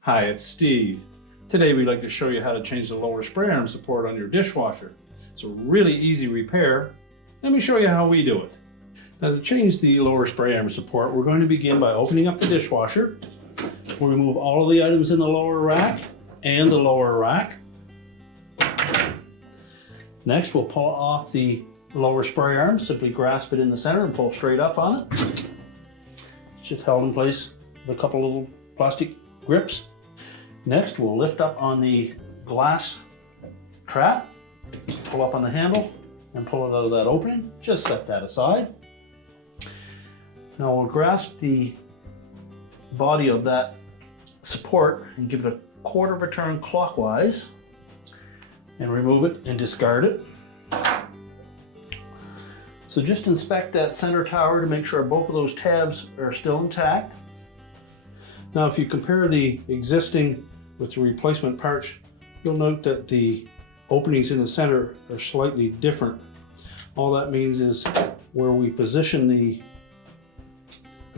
Hi, it's Steve. Today we'd like to show you how to change the lower spray arm support on your dishwasher. It's a really easy repair. Let me show you how we do it. Now, to change the lower spray arm support, we're going to begin by opening up the dishwasher. We'll remove all of the items in the lower rack and the lower rack. Next, we'll pull off the lower spray arm. Simply grasp it in the center and pull straight up on it. It's just held in place with a couple little plastic grips. Next, we'll lift up on the glass trap, pull up on the handle, and pull it out of that opening. Just set that aside. Now we'll grasp the body of that support and give it a quarter of a turn clockwise and remove it and discard it. So just inspect that center tower to make sure both of those tabs are still intact. Now, if you compare the existing with the replacement parts, you'll note that the openings in the center are slightly different. All that means is where we position the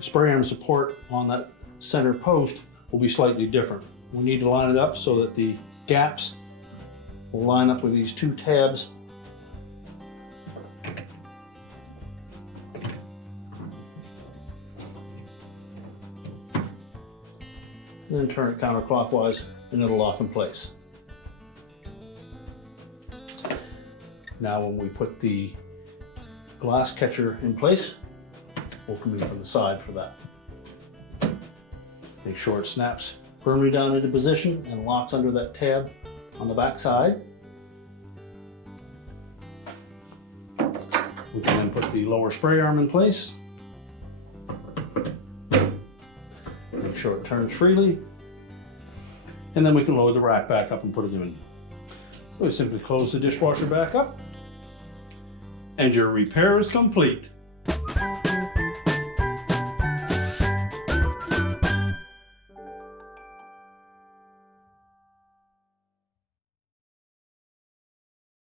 spray arm support on that center post will be slightly different. We need to line it up so that the gaps will line up with these two tabs. And then turn it counterclockwise and it'll lock in place. Now when we put the glass catcher in place, we'll come in from the side for that. Make sure it snaps firmly down into position and locks under that tab on the back side. We can then put the lower spray arm in place. Make sure it turns freely. And then we can lower the rack back up and put it in. So we simply close the dishwasher back up and your repair is complete.